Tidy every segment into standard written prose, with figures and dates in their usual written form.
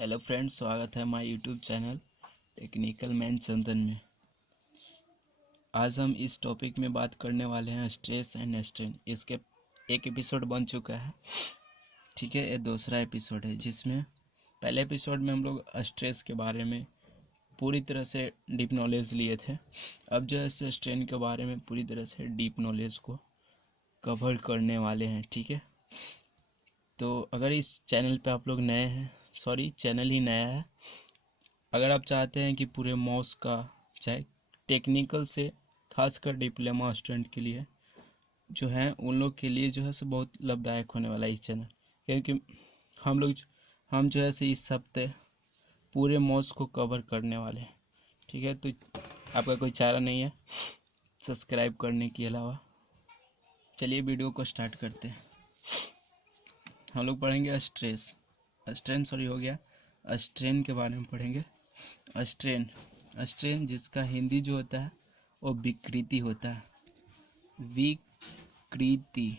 Hello friends, स्वागत है हमारे यूट्यूब चैनल टेक्निकल मैन चंदन में। आज हम इस टॉपिक में बात करने वाले हैं स्ट्रेस एंड स्ट्रेन। इसके एक एपिसोड बन चुका है, ठीक है। ये दूसरा एपिसोड है जिसमें पहले एपिसोड में हम लोग स्ट्रेस के बारे में पूरी तरह से डीप नॉलेज लिए थे। अब जो है स्ट्रेन के बारे में पूरी तरह से डीप नॉलेज को कवर करने वाले हैं, ठीक है। तो अगर इस चैनल पे आप लोग नए हैं, चैनल ही नया है, अगर आप चाहते हैं कि पूरे मॉस का चाहे टेक्निकल से खासकर डिप्लोमा स्टूडेंट के लिए जो है उन लोग के लिए जो है सो बहुत लाभदायक होने वाला है इस चैनल, क्योंकि हम जो है से इस हफ्ते पूरे मॉस को कवर करने वाले हैं, ठीक है। तो आपका कोई चारा नहीं है सब्सक्राइब करने के अलावा। चलिए वीडियो को स्टार्ट करते हैं। हम लोग पढ़ेंगे स्ट्रेन के बारे में पढ़ेंगे। स्ट्रेन जिसका हिंदी जो होता है वो विकृति होता है, विकृति,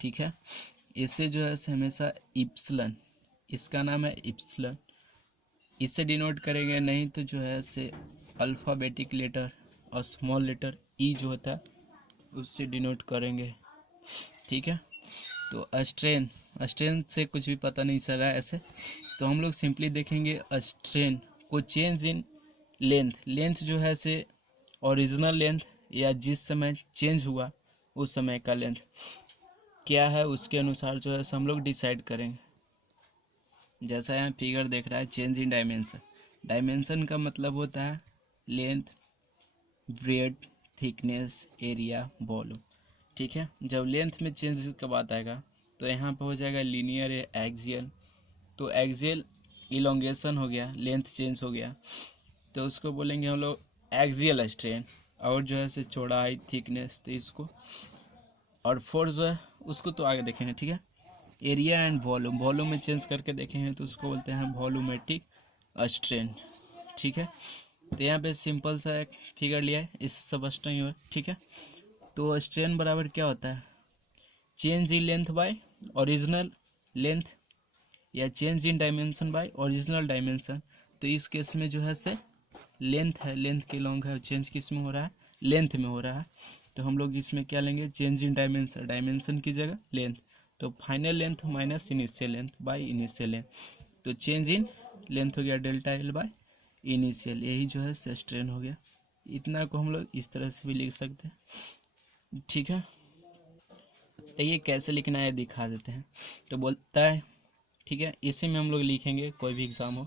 ठीक है। इससे जो है हमेशा इप्सिलन, इसका नाम है इप्सिलन, इससे डिनोट करेंगे, नहीं तो जो है से अल्फ़ाबेटिक लेटर और स्मॉल लेटर ई जो होता है उससे डिनोट करेंगे, ठीक है। तो स्ट्रेन से कुछ भी पता नहीं चल रहा है ऐसे, तो हम लोग सिंपली देखेंगे स्ट्रेन को चेंज इन लेंथ जो है से ओरिजिनल लेंथ या जिस समय चेंज हुआ उस समय का लेंथ क्या है, उसके अनुसार जो है हम लोग डिसाइड करेंगे। जैसा यहाँ फिगर देख रहा है, चेंज इन डायमेंशन का मतलब होता है length, breadth, thickness, area, volume, ठीक है। जब लेंथ में चेंज का बात आएगा तो यहाँ पे हो जाएगा लीनियर या एक्सियल। तो एक्सियल इलोंगेशन हो गया, लेंथ चेंज हो गया, तो उसको बोलेंगे हम लोग एक्सियल स्ट्रेन। और जो है से चौड़ाई, थिकनेस, तो इसको, और फोर्स जो है उसको तो आगे देखेंगे, ठीक है। एरिया एंड वॉल्यूम में चेंज करके देखेंगे तो उसको बोलते हैं वॉल्यूमेट्रिक स्ट्रेन, ठीक है। तो यहाँ पे सिंपल सा एक फिगर लिया है, इससे समझना ही हो, ठीक है। तो स्ट्रेन बराबर क्या होता है, change in length by original length या change in dimension by original dimension. तो इस केस में जो है से लेंथ है, लेंथ के लॉन्ग है, चेंज किस में हो रहा है, लेंथ में हो रहा है। तो हम लोग इसमें क्या लेंगे, चेंज इन डायमेंशन की जगह लेंथ, तो final length minus initial length by initial length. तो चेंज इन लेंथ हो गया डेल्टा एल बाय इनिशियल, यही जो है से स्ट्रेन हो गया। इतना को हम लोग इस तरह से भी लिख सकते हैं, ठीक है। तो ये कैसे लिखना है दिखा देते हैं। तो बोलता है, ठीक है, इसी में हम लोग लिखेंगे कोई भी एग्जाम हो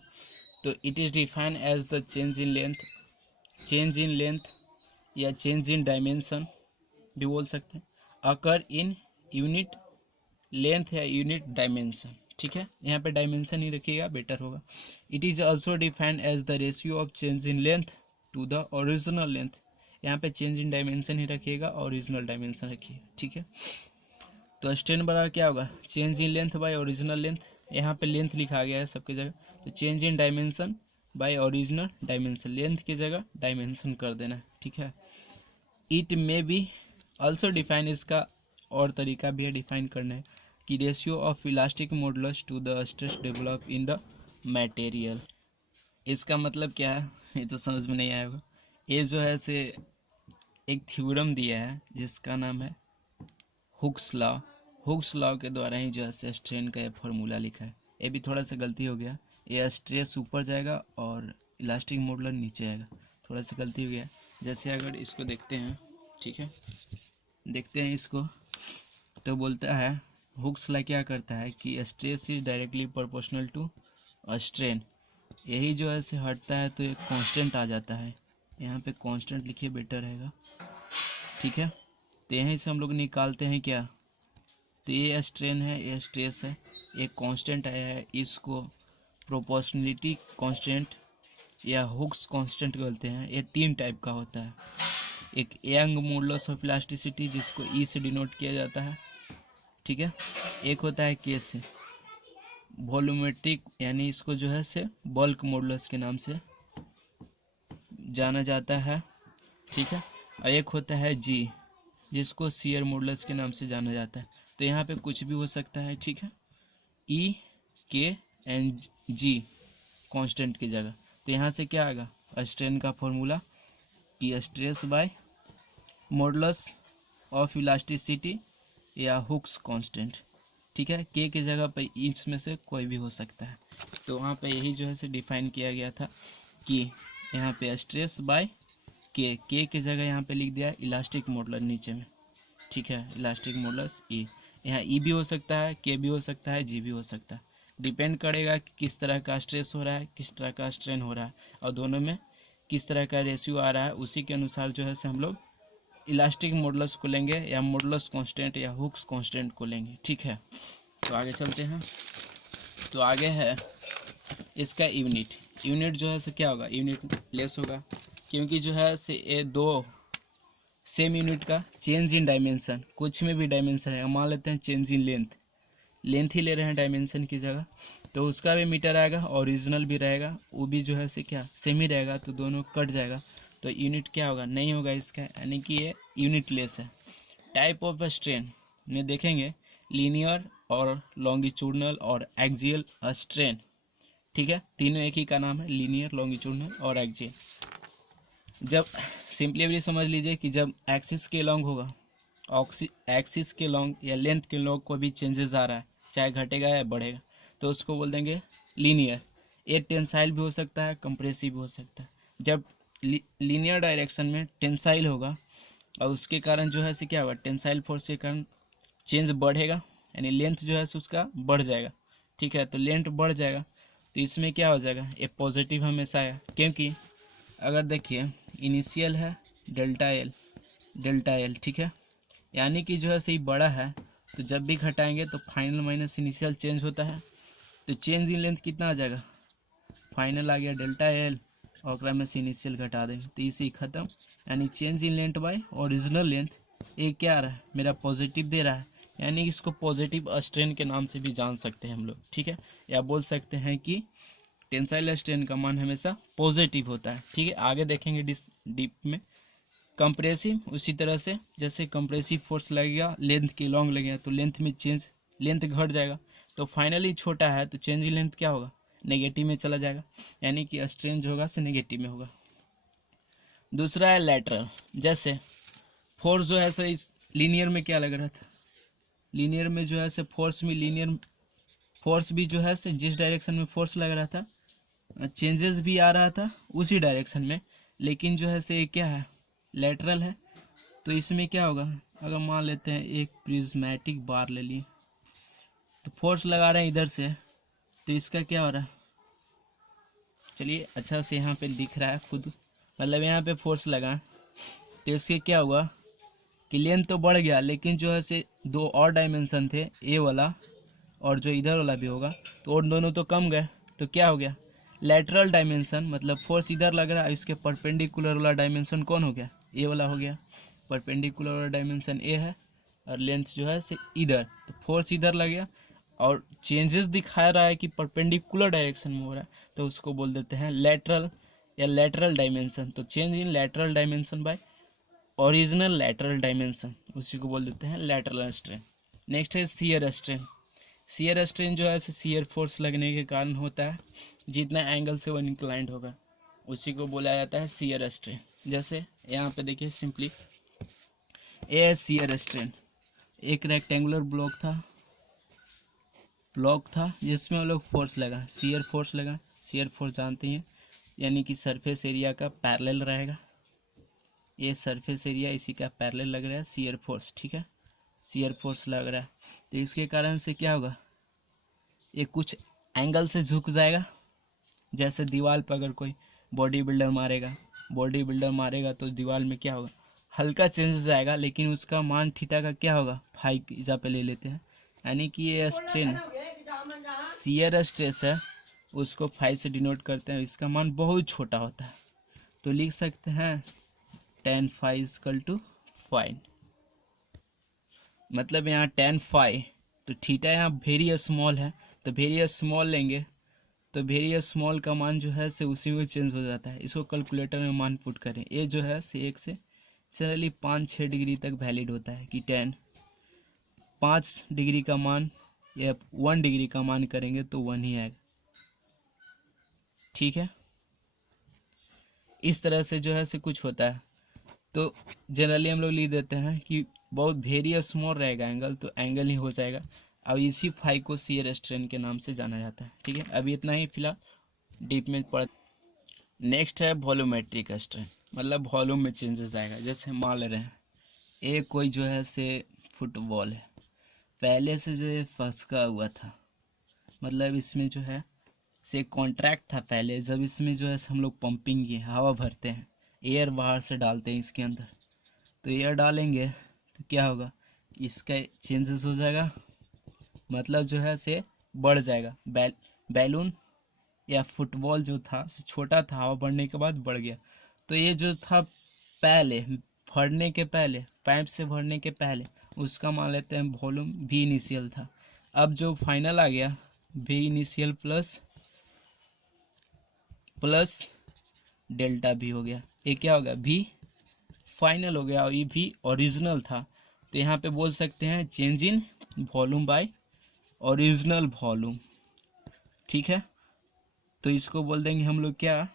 तो it is defined as the change in length या चेंज इन डायमेंशन भी बोल सकते हैं, अकर इन यूनिट लेंथ या यूनिट डायमेंशन, ठीक है। यहाँ पे डायमेंशन ही रखिएगा, बेटर होगा। It is also defined as the ratio of change in length to the original length. यहाँ पे चेंज इन डायमेंशन ही रखिएगा, ओरिजिनल डायमेंशन रखिएगा, ठीक है। तो स्ट्रेन बराबर क्या होगा, change in length by original length, यहाँ पे लेंथ लिखा गया है सबकी जगह, तो change in dimension by original dimension, length की जगह डायमेंशन कर देना है, ठीक है। It may be also define, इसका और तरीका भी है डिफाइन करने कि ratio of elastic modulus to the stress develop in the material. इसका मतलब क्या है ये तो समझ में नहीं आया होगा। ये जो है से एक थ्योरम दिया है जिसका नाम है हुक्स लॉ के द्वारा ही जो है स्ट्रेन का ये फॉर्मूला लिखा है। ये भी थोड़ा सा गलती हो गया, ये स्ट्रेस ऊपर जाएगा और इलास्टिक मॉडुलस नीचे आएगा, थोड़ा सा गलती हो गया। जैसे अगर इसको देखते हैं, ठीक है, देखते हैं इसको, तो बोलता है हुक्स लॉ क्या करता है कि stress is directly proportional to strain. यही जो है से हटता है तो एक कांस्टेंट आ जाता है, यहाँ पे कांस्टेंट लिखिए बेटर रहेगा, ठीक है। तो यहीं से हम लोग निकालते हैं क्या, तो ये स्ट्रेन है, ये स्ट्रेस है, एक कांस्टेंट आया है, इसको प्रोपोर्शनलिटी कांस्टेंट या हुक्स कांस्टेंट बोलते हैं। ये तीन टाइप का होता है, एक यंग मॉडुलस ऑफ इलास्टिसिटी जिसको ई से डिनोट किया जाता है, ठीक है। एक होता है के से वॉल्यूमेट्रिक, यानी इसको जो है से बल्क मॉडुलस के नाम से जाना जाता है, ठीक है। और एक होता है जी जिसको शियर मॉडुलस के नाम से जाना जाता है। तो यहाँ पे कुछ भी हो सकता है, ठीक है, ई के एंड जी, कांस्टेंट की जगह। तो यहाँ से क्या आएगा स्ट्रेन का फॉर्मूला कि stress by modulus of elasticity या हुक्स कांस्टेंट, ठीक है। के की जगह पे इसमें से कोई भी हो सकता है। तो वहाँ पे यही जो है से डिफाइन किया गया था कि यहाँ पे स्ट्रेस बाय के की जगह यहाँ पे लिख दिया इलास्टिक मॉडुलस नीचे में, ठीक है, इलास्टिक मॉडुलस ई। यहाँ ई भी हो सकता है, के भी हो सकता है, जी भी हो सकता है, डिपेंड करेगा कि किस तरह का स्ट्रेस हो रहा है, किस तरह का स्ट्रेन हो रहा है और दोनों में किस तरह का रेशियो आ रहा है। उसी के अनुसार जो है से हम लोग इलास्टिक मॉडुलस को लेंगे या मॉडुलस कांस्टेंट या हुक्स कांस्टेंट को लेंगे, ठीक है। तो आगे चलते हैं। तो आगे है इसका यूनिट जो है से क्या होगा, यूनिट लेस होगा क्योंकि जो है से ये दो सेम यूनिट का चेंज इन डायमेंशन, कुछ में भी डायमेंशन है, मान लेते हैं चेंज इन लेंथ ही ले रहे हैं डायमेंशन की जगह, तो उसका भी मीटर आएगा, ओरिजिनल भी रहेगा, वो भी जो है से क्या सेम ही रहेगा, तो दोनों कट जाएगा, तो यूनिट क्या होगा नहीं होगा इसका, यानी कि ये यूनिट लेस है। टाइप ऑफ स्ट्रेन में देखेंगे लीनियर और लॉन्गिट्यूडनल और एक्सियल स्ट्रेन, ठीक है, तीनों एक ही का नाम है, लीनियर, लॉन्गिट्यूडनल और एक्सियल। जब सिंपली समझ लीजिए कि जब एक्सिस के लॉन्ग होगा, एक्सिस के लॉन्ग या लेंथ के लॉन्ग को भी चेंजेस आ रहा है, चाहे घटेगा या बढ़ेगा, तो उसको बोल देंगे लीनियर। ये टेंसाइल भी हो सकता है, कंप्रेसिव भी हो सकता है। जब लीनियर डायरेक्शन में टेंसाइल होगा और उसके कारण जो है से क्या होगा, टेंसाइल फोर्स के कारण चेंज बढ़ेगा, यानी लेंथ जो है उसका बढ़ जाएगा, ठीक है। तो लेंथ बढ़ जाएगा तो इसमें क्या हो जाएगा, ये पॉजिटिव हमेशा आएगा, क्योंकि अगर देखिए इनिशियल है डेल्टा एल, ठीक है, यानी कि जो है सही बड़ा है, तो जब भी घटाएंगे तो फाइनल माइनस इनिशियल चेंज होता है, तो चेंज इन लेंथ कितना आ जाएगा, फाइनल आ गया डेल्टा एल और में से इनिशियल घटा देंगे तो इसी खत्म, यानी change in length by original length, ये क्या आ रहा है मेरा पॉजिटिव दे रहा है, यानी इसको पॉजिटिव स्ट्रेन के नाम से भी जान सकते हैं हम लोग, ठीक है, या बोल सकते हैं कि टेंसाइल स्ट्रेन का मान हमेशा पॉजिटिव होता है, ठीक है। आगे देखेंगे डीप में कंप्रेसिव, उसी तरह से जैसे कंप्रेसिव फोर्स लगेगा लेंथ की लॉन्ग लगेगा तो लेंथ में चेंज, लेंथ घट जाएगा, तो फाइनली छोटा है तो चेंज इन लेंथ क्या होगा, नेगेटिव में चला जाएगा, यानी कि स्ट्रेन जो होगा से नेगेटिव में होगा। दूसरा है लैटरल, जैसे फोर्स जो है से लीनियर में क्या लग रहा था, लीनियर में जो है से फोर्स में लीनियर फोर्स भी जो है से जिस डायरेक्शन में फोर्स लग रहा था चेंजेस भी आ रहा था उसी डायरेक्शन में, लेकिन जो है से ये क्या है लेटरल है, तो इसमें क्या होगा, अगर मान लेते हैं एक प्रिज्मेटिक बार ले लिए तो फोर्स लगा रहे हैं इधर से, तो इसका क्या हो रहा है, चलिए अच्छा से यहाँ पे दिख रहा है खुद, मतलब यहाँ पे फोर्स लगा तो इसके क्या हुआ कि लेंथ तो बढ़ गया, लेकिन जो है से दो और डायमेंशन थे ए वाला और जो इधर वाला भी होगा, तो और दोनों तो कम गए, तो क्या हो गया लेटरल डायमेंशन, मतलब फोर्स इधर लग रहा है, इसके परपेंडिकुलर वाला डायमेंशन कौन हो गया, ए वाला हो गया, परपेंडिकुलर वाला डायमेंशन ए है और लेंथ जो है से इधर, तो फोर्स इधर लग गया और चेंजेस दिखा रहा है कि परपेंडिकुलर डायरेक्शन में हो रहा है, तो उसको बोल देते हैं लेटरल या लेटरल डायमेंशन। तो change in lateral dimension by original lateral dimension, उसी को बोल देते हैं लेटरल स्ट्रेन। नेक्स्ट है शियर स्ट्रेन। शियर स्ट्रेन जो है शियर फोर्स लगने के कारण होता है, जितना एंगल से वो इंक्लाइंड होगा उसी को बोला जाता है शियर स्ट्रेन। जैसे यहाँ पे देखिए सिंपली ए शियर स्ट्रेन, एक रेक्टेंगुलर ब्लॉक था जिसमें हम लोग फोर्स लगा, शियर फोर्स लगा, शियर फोर्स जानते हैं यानी कि सरफेस एरिया का पैरेलल रहेगा, ये सरफेस एरिया इसी का पैरेलल लग रहा है शियर फोर्स, ठीक है, शियर फोर्स लग रहा है, तो इसके कारण से क्या होगा ये कुछ एंगल से झुक जाएगा, जैसे दीवार पर अगर कोई बॉडी बिल्डर मारेगा तो दीवार में क्या होगा हल्का चेंजेस आएगा, लेकिन उसका मान थीटा का क्या होगा फाई इजा पे ले लेते हैं, यानी कि ये स्ट्रेन शियर स्ट्रेस है उसको फाई से डिनोट करते हैं, इसका मान बहुत छोटा होता है, तो लिख सकते हैं tan phi equal to fine, मतलब यहाँ tan phi, तो थीटा यहाँ वेरी स्मॉल है तो वेरी स्मॉल लेंगे, तो वेरी स्मॉल का मान जो है से उसी में चेंज हो जाता है, इसको कैलकुलेटर में मान पुट करें, ये जो है से 1 से जनरली 5-6 डिग्री तक वैलिड होता है कि 5 डिग्री का मान या 1 डिग्री का मान करेंगे तो 1 ही आएगा, ठीक है, इस तरह से जो है से कुछ होता है। तो जनरली हम लोग लिख देते हैं कि बहुत वेरी स्मॉल रहेगा एंगल, तो एंगल ही हो जाएगा। अब इसी फाई को शियर स्ट्रेन के नाम से जाना जाता है। ठीक है, अभी इतना ही फिलहाल डीप में पढ़। नेक्स्ट है वॉल्यूमेट्रिक स्ट्रेन, मतलब वॉल्यूम में चेंजेस आएगा। जैसे मान ले रहे हैं ये कोई जो है से फुटबॉल है, पहले से जो है फंसा हुआ था, मतलब इसमें जो है से कॉन्ट्रैक्ट था पहले। जब इसमें जो है हम लोग पंपिंग की हवा भरते हैं, एयर बाहर से डालते हैं इसके अंदर, तो एयर डालेंगे तो क्या होगा, इसका चेंजेस हो जाएगा, मतलब जो है से बढ़ जाएगा। बैलून या फुटबॉल जो था से छोटा था, हवा भरने के बाद बढ़ गया। तो ये जो था पहले भरने के पहले, पाइप से भरने के पहले, उसका मान लेते हैं वॉल्यूम वी इनिशियल था। अब जो फाइनल आ गया वी इनिशियल प्लस डेल्टा भी हो गया, ये क्या हो गया वी फाइनल हो गया, और ये भी ओरिजिनल था। तो यहाँ पे बोल सकते हैं change in volume by original volume. ठीक है, तो इसको बोल देंगे हम लोग क्या,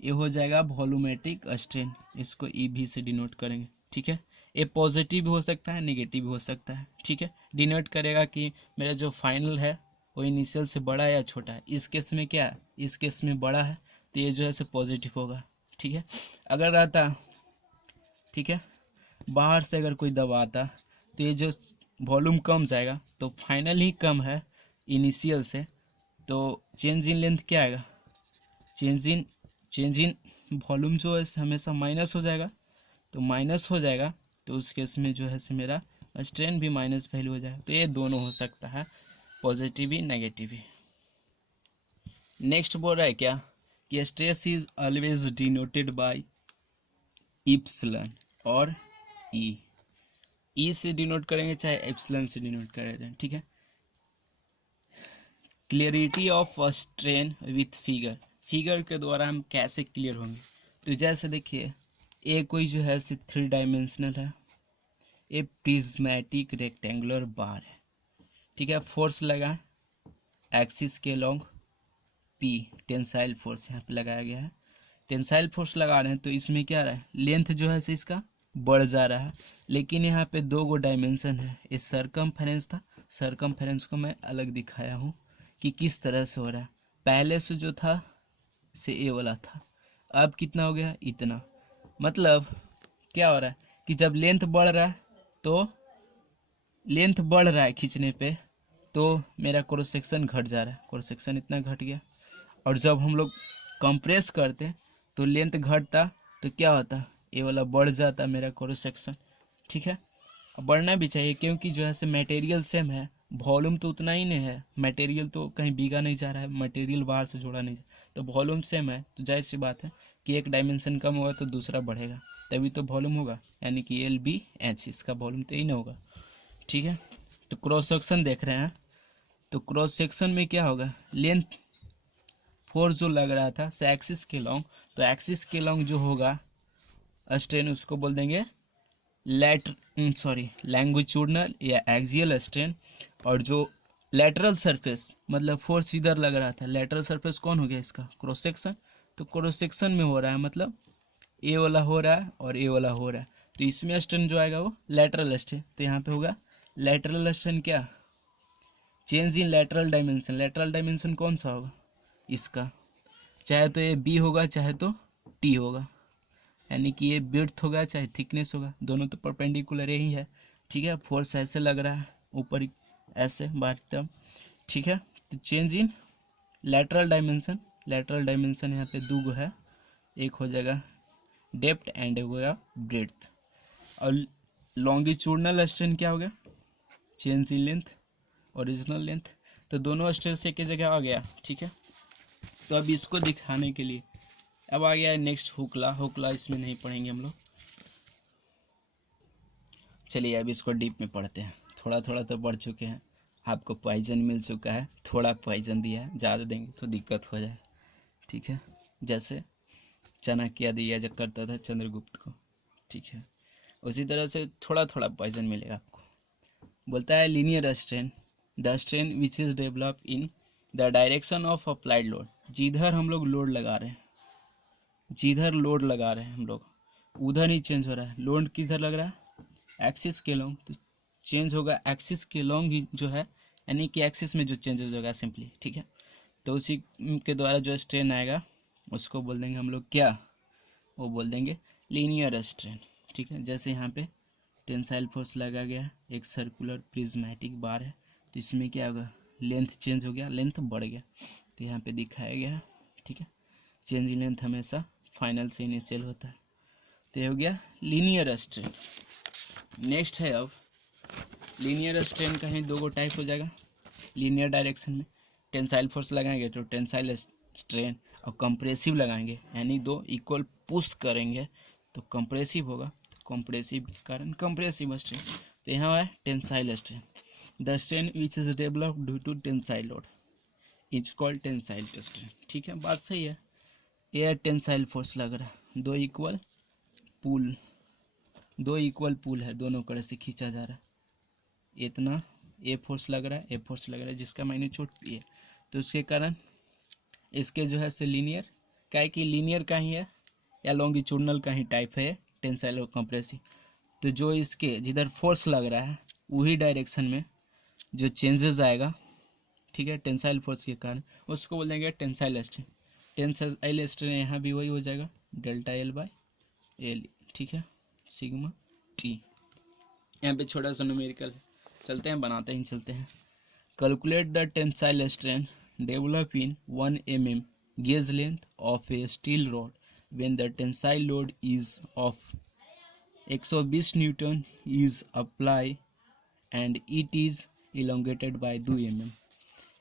ये हो जाएगा वॉल्यूमेट्रिक स्ट्रेन, इसको ई भी से डिनोट करेंगे। ठीक है, ये पॉजिटिव भी हो सकता है, नेगेटिव भी हो सकता है। ठीक है, डिनोट करेगा कि मेरा जो फाइनल है वो इनिशियल से बड़ा है या छोटा है। इस केस में क्या है, इस केस में बड़ा है, तो ये जो है से पॉजिटिव होगा। ठीक है, अगर रहता, ठीक है, बाहर से अगर कोई दबाता तो ये जो वॉल्यूम कम जाएगा, तो फाइनल ही कम है इनिशियल से, तो चेंज इन लेंथ क्या आएगा, चेंज इन वॉल्यूम जो है हमेशा माइनस हो जाएगा। तो माइनस हो जाएगा तो उस केस में जो है से मेरा स्ट्रेन भी माइनस वैल्यू हो जाएगा। तो ये दोनों हो सकता है, पॉजिटिव ही नेगेटिव ही। नेक्स्ट बोल रहा है क्या कि stress is always denoted by epsilon और ई से डिनोट करेंगे चाहे एप्सिलॉन से डिनोट करेंगे। ठीक है, clarity of strain with figure, figure के द्वारा हम कैसे क्लियर होंगे। तो जैसे देखिए ए कोई जो है 3 डायमेंशनल है, ए प्रिज्मेटिक रेक्टेंगुलर बार है। ठीक है, फोर्स लगा एक्सिस के लॉन्ग पी, टेंसाइल फोर्स यहाँ पे लगाया गया है। टेंसाइल फोर्स लगा रहे हैं तो इसमें क्या रहा है, लेंथ जो है इसका बढ़ जा रहा है। लेकिन यहाँ पे 2 डायमेंशन है, ये सरकमफेरेंस था, सरकमफेरेंस को मैं अलग दिखाया हूँ कि किस तरह से हो रहा है। पहले से जो था से ए वाला था, अब कितना हो गया, इतना। मतलब क्या हो रहा है कि जब लेंथ बढ़ रहा है, तो लेंथ बढ़ रहा है खींचने पे, तो मेरा क्रॉस सेक्शन घट जा रहा है, क्रॉस सेक्शन इतना घट गया। और जब हम लोग कंप्रेस करते तो लेंथ घटता, तो क्या होता, ये वाला बढ़ जाता मेरा क्रॉस सेक्शन। ठीक है, अब बढ़ना भी चाहिए क्योंकि जो है से मटेरियल सेम है, वॉल्यूम तो उतना ही नहीं है, मटेरियल तो कहीं बिगा नहीं जा रहा है, मटेरियल बाहर से जोड़ा नहीं, तो वॉल्यूम सेम है, तो जाहिर सी बात है कि एक डायमेंशन कम होगा तो दूसरा बढ़ेगा, तभी तो वॉल्यूम होगा, यानी कि एल बी एच, इसका वॉल्यूम तो ही ना होगा। ठीक है, तो क्रॉस सेक्शन देख रहे हैं, तो क्रॉस सेक्शन में क्या होगा, लेंथ फोर्स जो लग रहा था से एक्सिस के लॉन्ग, तो एक्सिस के लॉन्ग जो होगा स्ट्रेन, उसको बोल देंगे लैंग्विट्यूडनल या एक्सियल स्ट्रेन। और जो लेटरल सरफेस, मतलब फोर्स इधर लग रहा था, लेटरल सरफेस कौन हो गया इसका, क्रॉस सेक्शन। तो क्रॉस सेक्शन में हो रहा है, मतलब ए वाला हो रहा है और ए वाला हो रहा है, तो इसमें स्ट्रेन जो आएगा वो लेटरल स्ट्रेन। तो यहाँ पे होगा लेटरल स्ट्रेन क्या, change in lateral dimension. Lateral dimension कौन सा होगा इसका, चाहे तो ये बी होगा चाहे तो टी होगा, यानी कि ये विड्थ होगा चाहे थिकनेस होगा, दोनों तो परपेंडिकुलर ही है। ठीक है, फोर्स ऐसे लग रहा है ऊपर ऐसे बढ़ता। ठीक है, तो change in lateral dimension, lateral dimension यहाँ पे 2 है, एक हो जाएगा डेप्थ एंड हो गया ब्रेड्थ। और लॉन्गिट्यूडनल स्ट्रेन क्या हो गया, change in length, original length. तो दोनों स्ट्रेस एक ही जगह आ गया। ठीक है, तो अब इसको दिखाने के लिए अब आ गया है नेक्स्ट हुकला। हुकला इसमें नहीं पढ़ेंगे हम लोग, चलिए अब इसको डीप में पढ़ते हैं। थोड़ा थोड़ा तो पढ़ चुके हैं, आपको पॉइजन मिल चुका है, थोड़ा पॉइजन दिया है, ज़्यादा देंगे तो दिक्कत हो जाए। ठीक है, जैसे चाणक्य दिया जो करता था चंद्रगुप्त को। ठीक है, उसी तरह से थोड़ा थोड़ा पॉइजन मिलेगा आपको। बोलता है linear strain, the strain which is develop in the direction of applied load, जिधर हम लोग लोड लगा रहे हैं, जिधर लोड लगा रहे हैं हम लोग उधर ही चेंज हो रहा है। लोड किधर लग रहा है, एक्सिस के लॉन्ग, तो चेंज होगा एक्सिस के लॉन्ग ही जो है, यानी कि एक्सिस में जो चेंजेस होगा सिंपली, ठीक है। तो उसी के द्वारा जो स्ट्रेन आएगा उसको बोल देंगे हम लोग क्या, वो बोल देंगे लीनियर स्ट्रेन, ठीक है। जैसे यहाँ पे टेंसाइल फोर्स लगा गया, एक सर्कुलर प्रिज्मेटिक बार है, तो इसमें क्या होगा, लेंथ चेंज हो गया, लेंथ बढ़ गया, तो यहाँ पे दिखाया गया है, ठीक है। चेंज इन लेंथ हमेशा फाइनल से इनिशियल होता है, तो ये हो गया लीनियर स्ट्रेन। नेक्स्ट है अब लीनियर स्ट्रेन का ही दो टाइप हो जाएगा। लीनियर डायरेक्शन में टेंसाइल फोर्स लगाएंगे तो टेंसाइल स्ट्रेन, और कंप्रेसिव लगाएंगे यानी दो इक्वल पुश करेंगे तो कंप्रेसिव होगा, तो कंप्रेसिव के कारण कंप्रेसिव स्ट्रेन। तो यहाँ है tensile strain, the strain which is developed due to tensile load is called tensile strain, ठीक है, बात सही है। ये टेंसाइल फोर्स लग रहा है, दो इक्वल पुल है, दोनों कड़े से खींचा जा रहा है, इतना ए फोर्स लग रहा है, ए फोर्स लग रहा है, जिसका मैग्नीट्यूड पी है, तो उसके कारण इसके जो है से लीनियर, क्या है कि लीनियर का ही है या लॉन्गिट्यूडनल का ही टाइप है टेंसाइल और कंप्रेसिव। तो जो इसके जिधर फोर्स लग रहा है वही डायरेक्शन में जो चेंजेस आएगा, ठीक है, टेंसाइल फोर्स के कारण, उसको बोल देंगे टेंसाइल स्ट्रेन। टेंसाइल स्ट्रेन यहाँ भी वही हो जाएगा, डेल्टा एल बाय एल, ठीक है, सिग्मा टी। यहाँ पे छोटा सा न्यूमेरिकल है, चलते हैं बनाते हैं, चलते हैं। Calculate the tensile strain develop in 1 mm gauge length of a steel rod when the tensile load is of 120 Newton is applied and it is elongated by 2 mm।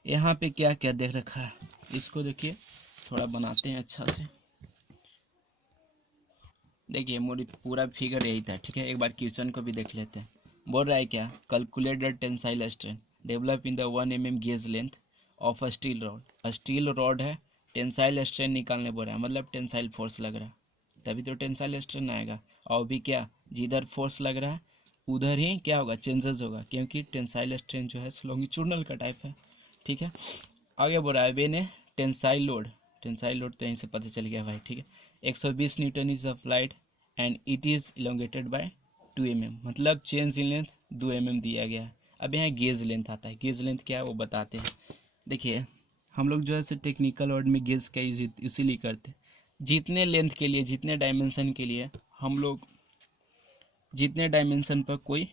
यहाँ पे क्या क्या देख रखा है, इसको देखिए, थोड़ा बनाते हैं अच्छा से। देखिए मोरी पूरा फिगर यही था, ठीक है, एक बार क्वेश्चन को भी देख लेते हैं। बोल रहा है क्या, calculate the tensile strain develop in the 1 mm gauge length of a steel rod. Steel rod है, टेंसाइल स्ट्रेन निकालने बोल रहा है, मतलब टेंसाइल फोर्स लग रहा है, तभी तो टेंसाइल स्ट्रेन आएगा। और भी क्या, जिधर फोर्स लग रहा है उधर ही क्या होगा, चेंजेस होगा, क्योंकि टेंसाइल स्ट्रेन जो है लॉन्गिट्यूडनल का टाइप है, ठीक है। आगे बोल रहा है वेन टेंसाइल लोड तो यहीं से पता चल गया भाई, ठीक है, 120 newton is applied and it is elongated by 2 mm, मतलब चेंज इन लेंथ 2 mm दिया गया है। अब यहाँ गेज लेंथ आता है, गेज लेंथ क्या है वो बताते हैं। देखिए हम लोग जो है टेक्निकल वर्ड में गेज का यूज इसीलिए करते हैं, जितने लेंथ के लिए, जितने डायमेंशन के लिए हम लोग जितने डायमेंशन पर कोई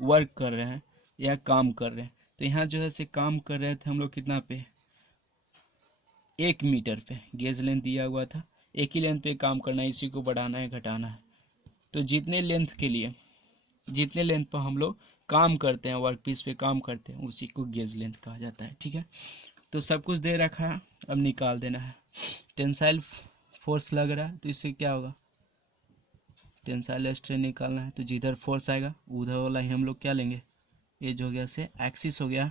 वर्क कर रहे हैं या काम कर रहे हैं, तो यहाँ जो है काम कर रहे थे हम लोग कितना पे, 1 मीटर पे गेज लेंथ दिया हुआ था, एक ही लेंथ पे काम करना है, इसी को बढ़ाना है घटाना है। तो जितने लेंथ के लिए, जितने लेंथ पर हम लोग काम करते हैं, वर्क पीस पे काम करते हैं, उसी को गेज लेंथ कहा जाता है, ठीक है। तो सब कुछ दे रखा है, अब निकाल देना है। टेंसाइल फोर्स लग रहा है तो इससे क्या होगा, टेंसाइल स्ट्रेन निकालना है, तो जिधर फोर्स आएगा उधर वाला ही हम लोग क्या लेंगे, ये जो हो गया से एक्सिस हो गया,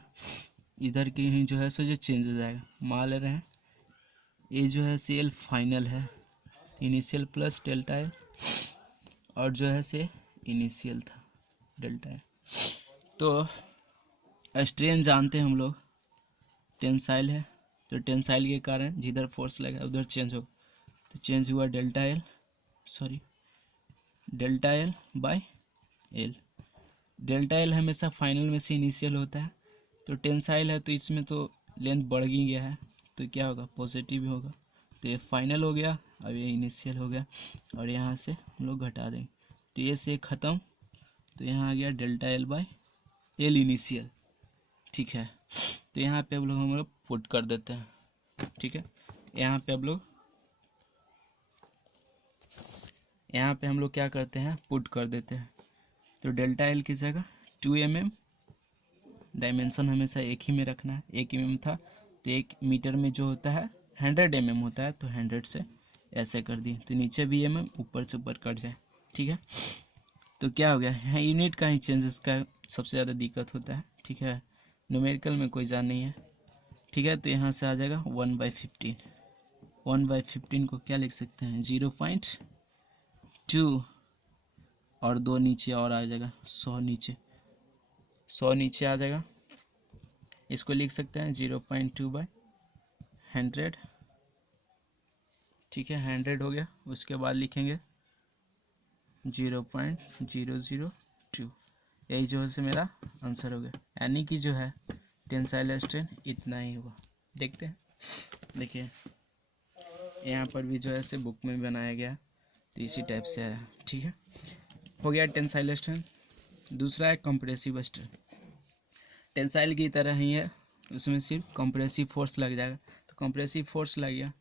इधर की ही जो है सो जो चेंजेस आएगा, मान ले रहे हैं ये जो है से एल फाइनल है, इनिशियल प्लस डेल्टा एल, और जो है से इनिशियल था डेल्टा एल। तो स्ट्रेन जानते हैं हम लोग, टेंसाइल है, तो टेंसाइल के कारण जिधर फोर्स लगा उधर चेंज होगा, तो चेंज हुआ delta L by L. Delta L हमेशा फाइनल में से इनिशियल होता है, तो टेंसाइल है तो इसमें तो लेंथ बढ़ ही गया है, तो क्या होगा, पॉजिटिव होगा, तो ये फाइनल हो गया, अब ये इनिशियल हो गया, और यहाँ से हम लोग घटा देंगे, तो ये से ख़त्म, तो यहाँ आ गया delta L by L initial, ठीक है। तो यहाँ पे हम लोग पुट कर देते हैं, ठीक है। यहाँ पे हम लोग क्या करते हैं, पुट कर देते हैं, तो डेल्टा एल की जगह 2 mm, डायमेंशन हमेशा एक ही में रखना है, 1 mm था तो 1 मीटर में जो होता है 100 mm होता है, तो 100 से ऐसे कर दिए, तो नीचे भी mm ऊपर से ऊपर कट जाए, ठीक है। तो क्या हो गया, यहाँ यूनिट का ही चेंजेस का सबसे ज़्यादा दिक्कत होता है, ठीक है, न्यूमेरिकल में कोई जान नहीं है, ठीक है। तो यहाँ से आ जाएगा 1/15, 1/15 को क्या लिख सकते हैं, 0.2, और 2 नीचे और आ जाएगा, 100 नीचे आ जाएगा, इसको लिख सकते हैं 0.2/2, 100, ठीक है 100 हो गया। उसके बाद लिखेंगे 0.002, यही जो है से मेरा आंसर हो गया। यानी कि जो है टेंसाइल स्ट्रेन इतना ही होगा। देखते हैं, देखिए यहाँ पर भी जो है से बुक में बनाया गया, तो इसी टाइप से आया, ठीक है। हो गया टेंसाइल स्ट्रेन। दूसरा है कंप्रेसिव स्ट्रेन। टेंसाइल की तरह ही है, उसमें सिर्फ कंप्रेसिव फोर्स लग जाएगा। तो कंप्रेसिव फोर्स लग गया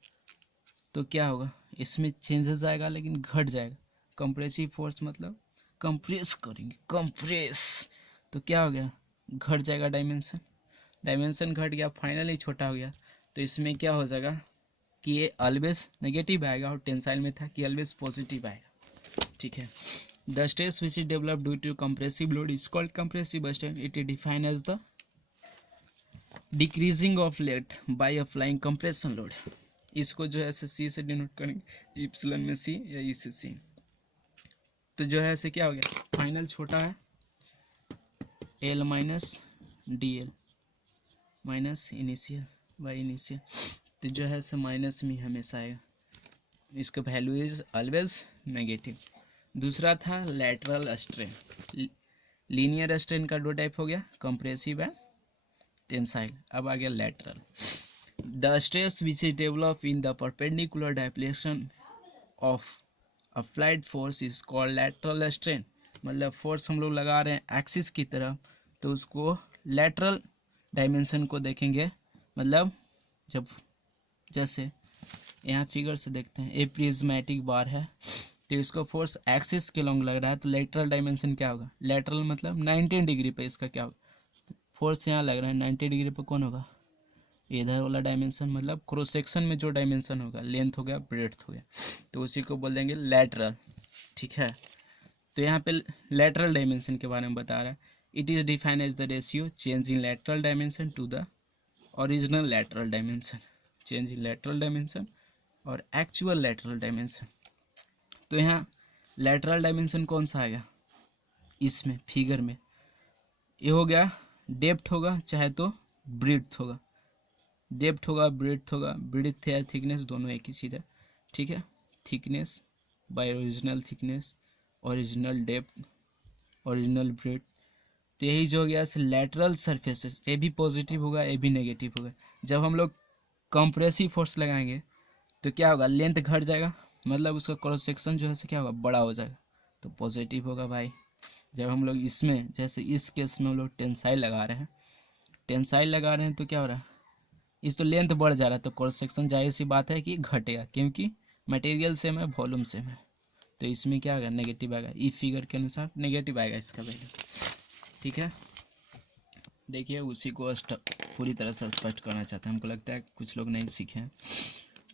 तो क्या होगा, इसमें चेंजेस आएगा लेकिन घट जाएगा। कंप्रेसिव फोर्स मतलब कंप्रेस करेंगे, कंप्रेस, तो क्या हो गया, घट जाएगा डायमेंशन, डायमेंशन घट गया, फाइनली छोटा हो गया। तो इसमें क्या हो जाएगा कि ये ऑलवेज नेगेटिव आएगा, और टेंसाइल में था कि ऑलवेज पॉजिटिव आएगा, ठीक है। The stress which is develop due to compressive load is called compressive strain. It is defined as the decreasing of let by applying compression load. इसको जो है सी से डिनोट करेंगे, इप्सिलॉन में सी या ई से सी। तो जो है ऐसे क्या हो गया, फाइनल छोटा है L minus D L minus initial by initial, तो जो है ऐसे माइनस में हमेशा आएगा, इसका वैल्यू इज ऑलवेज नेगेटिव। दूसरा था लैटरल स्ट्रेन। लीनियर स्ट्रेन का दो टाइप हो गया, कंप्रेसिव एंड टेंसाइल। अब आ गया lateral. The stress which is develop in the perpendicular direction of applied force is called lateral strain. मतलब फोर्स हम लोग लगा रहे हैं एक्सिस की तरफ, तो उसको लैटरल डायमेंशन को देखेंगे। मतलब जब जैसे यहाँ फिगर से देखते हैं, ए प्रिज्मेटिक बार है, तो इसको फोर्स एक्सिस के लॉन्ग लग रहा है, तो लेटरल डायमेंशन क्या होगा, लेटरल मतलब 90 डिग्री पे इसका क्या होगा, फोर्स यहाँ लग रहा है 90 डिग्री पे, कौन होगा, इधर वाला डायमेंशन, मतलब क्रॉस सेक्शन में जो डायमेंशन होगा, लेंथ हो गया, ब्रेड्थ हो गया, तो उसी को बोल देंगे लैटरल, ठीक है। तो यहाँ पे लैटरल डायमेंशन के बारे में बता रहा है। It is defined as the ratio change in lateral dimension to the original lateral dimension, change in lateral dimension और एक्चुअल लैटरल डायमेंशन। तो यहाँ लैटरल डायमेंशन कौन सा आएगा, इसमें फिगर में ये हो गया डेप्थ होगा चाहे तो ब्रेड्थ होगा, डेप्थ होगा ब्रेड्थ होगा, ब्रेड्थ या थिकनेस दोनों एक ही चीज़ है, ठीक है। Thickness by original thickness, original depth, original breadth. तो यही जो हो गया लैटरल सरफेसेस, ये भी पॉजिटिव होगा ये भी नेगेटिव होगा। जब हम लोग कंप्रेसिव फोर्स लगाएंगे तो क्या होगा, लेंथ घट जाएगा, मतलब उसका क्रॉस सेक्शन जो है क्या होगा, बड़ा हो जाएगा, तो पॉजिटिव होगा भाई। जब हम लोग इसमें जैसे इस केस में हम लोग टेंसाइल लगा रहे हैं, टेंसाइल लगा रहे हैं तो क्या हो रहा है, इस तो लेंथ बढ़ जा रहा है, तो क्रॉस सेक्शन जाहिर सी बात है कि घटेगा, क्योंकि मटेरियल सेम है, वॉल्यूम सेम है, तो इसमें क्या आएगा, नेगेटिव आएगा, ई फिगर के अनुसार नेगेटिव आएगा इसका वैल्यू, ठीक है। देखिए उसी को पूरी तरह से स्पष्ट करना चाहते हैं, हमको लगता है कुछ लोग नहीं सीखे हैं,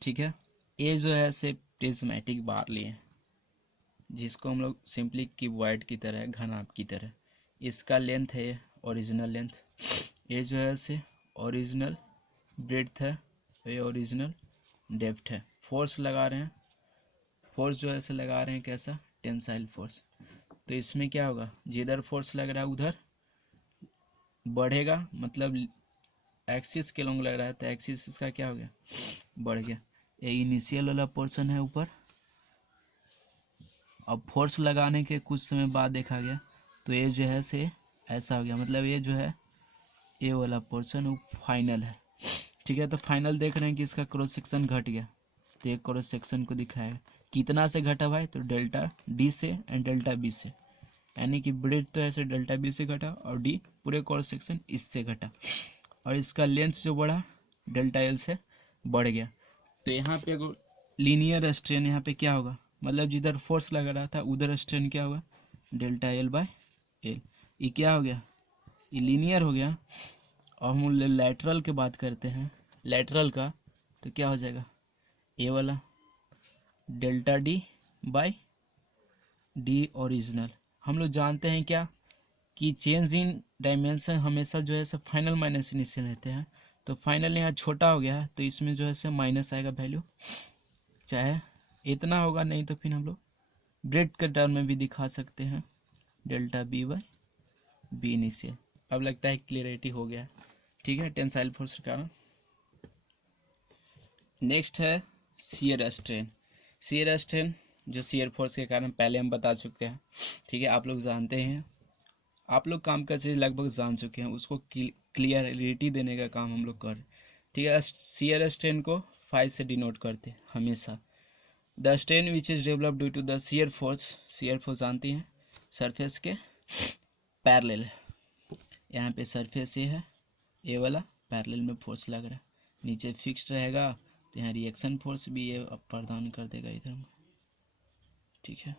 ठीक है। ये जो है से प्रिज्मेटिक बार लिए, जिसको हम लोग सिंपली क्यूबॉइड की तरह, घनाभ की तरह, इसका लेंथ है ओरिजिनल लेंथ, ये जो है से ओरिजिनल ब्रेड्थ है, ये ओरिजिनल डेप्थ है। फोर्स लगा रहे हैं, फोर्स जो है से लगा रहे हैं कैसा, टेंसाइल फोर्स। तो इसमें क्या होगा, जिधर फोर्स लग रहा है उधर बढ़ेगा, मतलब एक्सिस के लॉन्ग लग रहा है तो एक्सिस इसका क्या हो गया, बढ़ गया। ये इनिशियल वाला पोर्शन है ऊपर, अब फोर्स लगाने के कुछ समय बाद देखा गया तो ये जो है से ऐसा हो गया, मतलब ये जो है ये वाला पोर्शन वो फाइनल है, ठीक है। तो फाइनल देख रहे हैं कि इसका क्रॉस सेक्शन घट गया, तो एक क्रॉस सेक्शन को दिखाएगा कितना से घटा भाई, तो डेल्टा डी से एंड डेल्टा बी से, यानी कि ब्रेड तो ऐसे डेल्टा बी से घटा और डी पूरे क्रॉस सेक्शन इससे घटा, और इसका लेंथ जो बढ़ा डेल्टा एल से बढ़ गया। तो यहाँ पे अगर लीनियर स्ट्रेन यहाँ पे क्या होगा, मतलब जिधर फोर्स लगा रहा था उधर स्ट्रेन क्या होगा, डेल्टा एल बाय एल। ये क्या हो गया, ये लीनियर हो गया। और हम लैटरल की बात करते हैं, लैटरल का, तो क्या हो जाएगा, ए वाला delta D by D original. हम लोग जानते हैं क्या कि चेंज इन डायमेंशन हमेशा जो है सब फाइनल माइनस इनिशियल रहते हैं, तो फाइनल यहाँ छोटा हो गया तो इसमें जो है से माइनस आएगा वैल्यू, चाहे इतना होगा, नहीं तो फिर हम लोग ब्रेड के टर्म में भी दिखा सकते हैं, delta B by B initial. अब लगता है क्लियरिटी हो गया, ठीक है, टेंसाइल फोर्स के कारण। नेक्स्ट है शियर स्ट्रेन। शियर स्ट्रेन जो शियर फोर्स के कारण पहले हम बता चुके हैं, ठीक है, आप लोग जानते हैं, आप लोग काम का चीज़ लगभग जान चुके हैं, उसको क्लियरिटी देने का काम हम लोग कर, ठीक है। शियर स्ट्रेन को 5 से डिनोट करते हैं हमेशा। The strain which is develop due to the shear force जानती हैं, सरफेस के पैरेलल, यहाँ पे सरफेस ये है, ये वाला पैरेलल में फोर्स लग रहा है, नीचे फिक्स्ड रहेगा, तो यहाँ रिएक्शन फोर्स भी ये प्रदान कर देगा इधर में, ठीक है।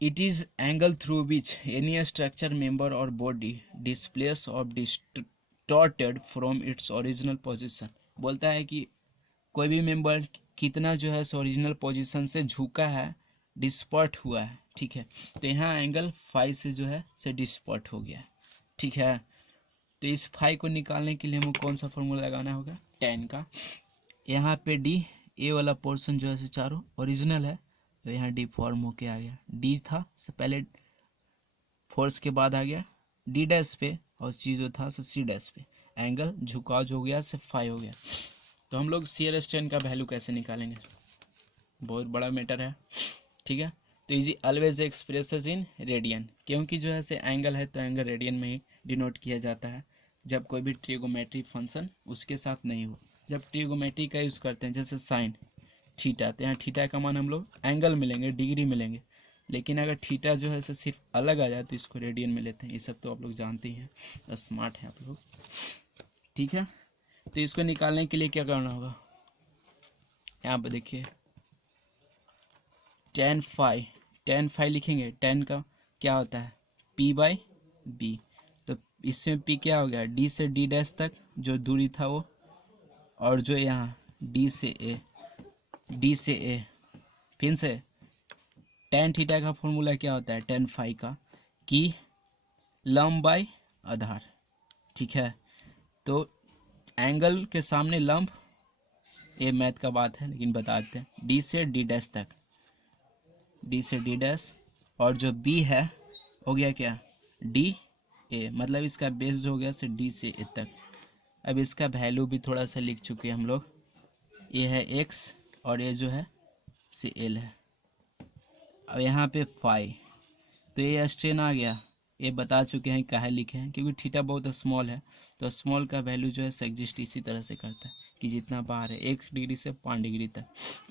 It is angle through which any structure member और बॉडी डिस्प्लेस और distorted from its original position. बोलता है कि कोई भी मेंबर कितना जो है ओरिजिनल पोजीशन से झुका है, डिस्पर्ट हुआ है, ठीक है। तो यहाँ एंगल 5 से जो है से डिस्पर्ट हो गया है, ठीक है। तो इस 5 को निकालने के लिए हमको कौन सा फॉर्मूला लगाना होगा, tan का। यहाँ पे डी, ए वाला पोर्शन जो है से चारों ओरिजिनल है, तो यहाँ डी फॉर्म होके आ गया, डी था से पहले फोर्स के बाद आ गया डी डैश पे, और सी जो था से सी डैश पे, एंगल झुकाव जो हो गया से 5 हो गया। तो हम लोग शियर स्ट्रेन का वैल्यू कैसे निकालेंगे, बहुत बड़ा मैटर है, ठीक है। तो easy always expresses in radian, क्योंकि जो है से एंगल है तो एंगल रेडियन में ही डिनोट किया जाता है, जब कोई भी ट्रिगोमेट्री फंक्शन उसके साथ नहीं हो। जब ट्रिगोमेट्री का यूज़ करते हैं जैसे साइन थीटा, तो यहाँ थीटा का मान हम लोग एंगल मिलेंगे, डिग्री मिलेंगे, लेकिन अगर थीटा जो है से सिर्फ अलग आ जाए तो इसको रेडियन में लेते हैं। ये सब तो आप लोग जानते ही हैं, स्मार्ट हैं आप लोग, ठीक है। तो इसको निकालने के लिए क्या करना होगा, यहाँ पर देखिए tan फाई लिखेंगे, tan का क्या होता है p/b, तो इसमें p क्या हो गया, d से d डैश तक जो दूरी था वो, और जो यहाँ d से a, फिर से tan थीटा का फॉर्मूला क्या होता है, tan फाई का, कि लंब बाय आधार, ठीक है। तो एंगल के सामने लंब, ये मैथ का बात है लेकिन बताते हैं, डी से डी डैश तक, डी से डी डैश, और जो बी है हो गया क्या डी ए, मतलब इसका बेस जो हो गया से डी से ए तक। अब इसका वैल्यू भी थोड़ा सा लिख चुके हैं हम लोग, ये है एक्स और ये जो है से एल है। अब यहाँ पे फाई, तो ये स्ट्रेन आ गया, ये बता चुके हैं काहे लिखे हैं, क्योंकि थीटा बहुत स्मॉल है, तो स्मॉल का वैल्यू जो है एग्जिस्ट इसी तरह से करता है कि जितना बाहर है 1 डिग्री से 5 डिग्री तक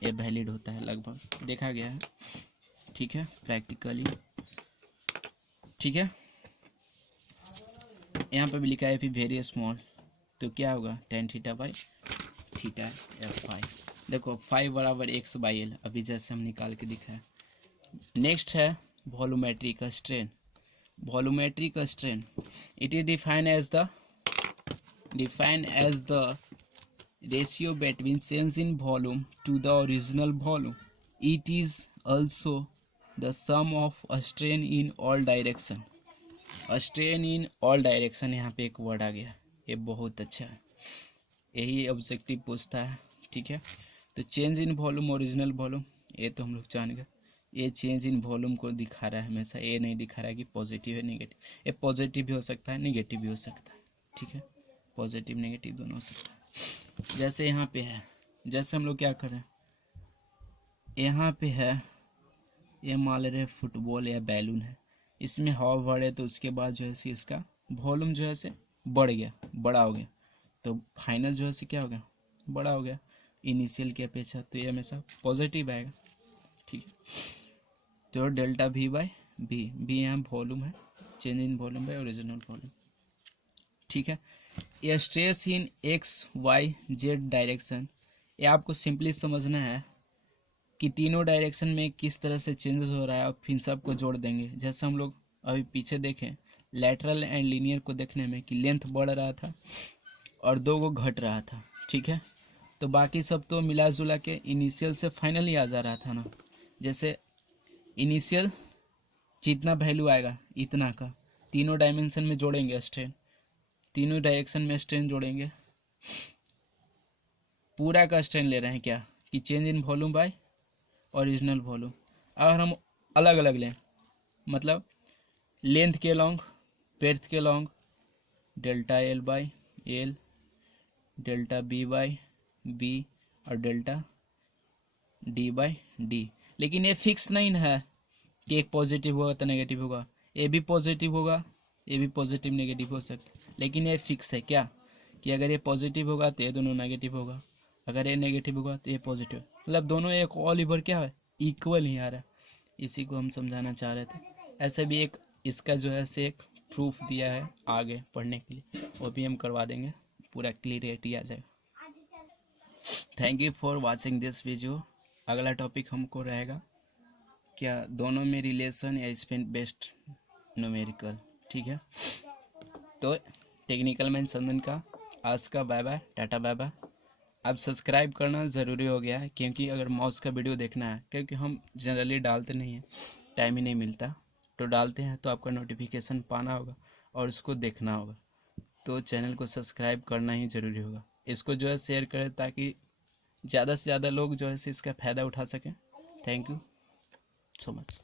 ये वैलिड होता है, लगभग देखा गया है, ठीक है, प्रैक्टिकली, ठीक है। यहाँ पे भी लिखा है फिर वेरी स्मॉल, तो क्या होगा tan theta by theta F phi, देखो फाई बराबर एक्स बाई एल, अभी जैसे हम निकाल के दिखाए। नेक्स्ट है volumetric strain. Volumetric strain, it is defined as the ratio between change in volume to the original volume. It is also the sum of a strain in all direction. A strain in all direction, यहाँ पे एक word आ गया, ये बहुत अच्छा है, यही objective पूछता है, ठीक है। तो change in volume, original volume, ये तो हम लोग जान गए, ये चेंज इन वॉल्यूम को दिखा रहा है हमेशा, ये नहीं दिखा रहा है कि पॉजिटिव है नेगेटिव, ये पॉजिटिव भी हो सकता है नेगेटिव भी हो सकता है, ठीक है, पॉजिटिव नेगेटिव दोनों हो सकता है। जैसे यहाँ पे है, जैसे हम लोग क्या करें, यहाँ पे है, ये मान ले रहे फुटबॉल या बैलून है, इसमें हवा बढ़े तो उसके बाद जो है से इसका वॉल्यूम जो है से बढ़ गया, बड़ा हो गया, तो फाइनल जो है से क्या हो गया, बड़ा हो गया इनिशियल की अपेक्षा, तो ये हमेशा पॉजिटिव आएगा, ठीक है। तो डेल्टा वी बाई बी यहाँ वॉल्यूम है, change in volume by original volume, ठीक है। ये stress in X Y Z direction, ये आपको सिंपली समझना है कि तीनों डायरेक्शन में किस तरह से चेंजेस हो रहा है, और फिर सबको जोड़ देंगे। जैसे हम लोग अभी पीछे देखें लैटरल एंड लीनियर को देखने में कि लेंथ बढ़ रहा था और 2 को घट रहा था, ठीक है। तो बाकी सब तो मिला जुला के इनिशियल से फाइनल ही आ जा रहा था ना, जैसे इनिशियल जितना वैल्यू आएगा इतना का तीनों डायमेंशन में जोड़ेंगे स्ट्रेन, तीनों डायरेक्शन में स्ट्रेन जोड़ेंगे, पूरा का स्ट्रेन ले रहे हैं क्या कि change in volume by original volume. अगर हम अलग अलग लें, मतलब लेंथ के लॉन्ग, ब्रेड्थ के long, delta L by L delta B by B और डेल्टा डी बाई डी। लेकिन ये फिक्स नहीं है कि एक पॉजिटिव होगा तो नेगेटिव होगा, ये भी पॉजिटिव होगा, ये भी पॉजिटिव नेगेटिव हो सकता है, लेकिन ये फिक्स है क्या कि अगर ये पॉजिटिव होगा तो ये दोनों नेगेटिव होगा, अगर ये नेगेटिव होगा तो ये पॉजिटिव, मतलब दोनों एक ऑल ओवर क्या है इक्वल ही आ रहा है। इसी को हम समझाना चाह रहे थे। ऐसे भी एक इसका जो है से एक प्रूफ दिया है आगे पढ़ने के लिए, वो भी हम करवा देंगे, पूरा क्लियरिटी आ जाएगा। Thank you for watching this video. अगला टॉपिक हमको रहेगा क्या दोनों में रिलेशन या स्पेन बेस्ड न्यूमेरिकल, ठीक है। तो टेक्निकल मैन संदन का आज का बाय बाय, टाटा बाय बाय। अब सब्सक्राइब करना ज़रूरी हो गया है, क्योंकि अगर मॉस का वीडियो देखना है, क्योंकि हम जनरली डालते नहीं हैं, टाइम ही नहीं मिलता, तो डालते हैं तो आपका नोटिफिकेशन पाना होगा और उसको देखना होगा, तो चैनल को सब्सक्राइब करना ही ज़रूरी होगा। इसको जो है शेयर करें ताकि ज़्यादा से ज़्यादा लोग जो है इसका फ़ायदा उठा सकें। Thank you so much।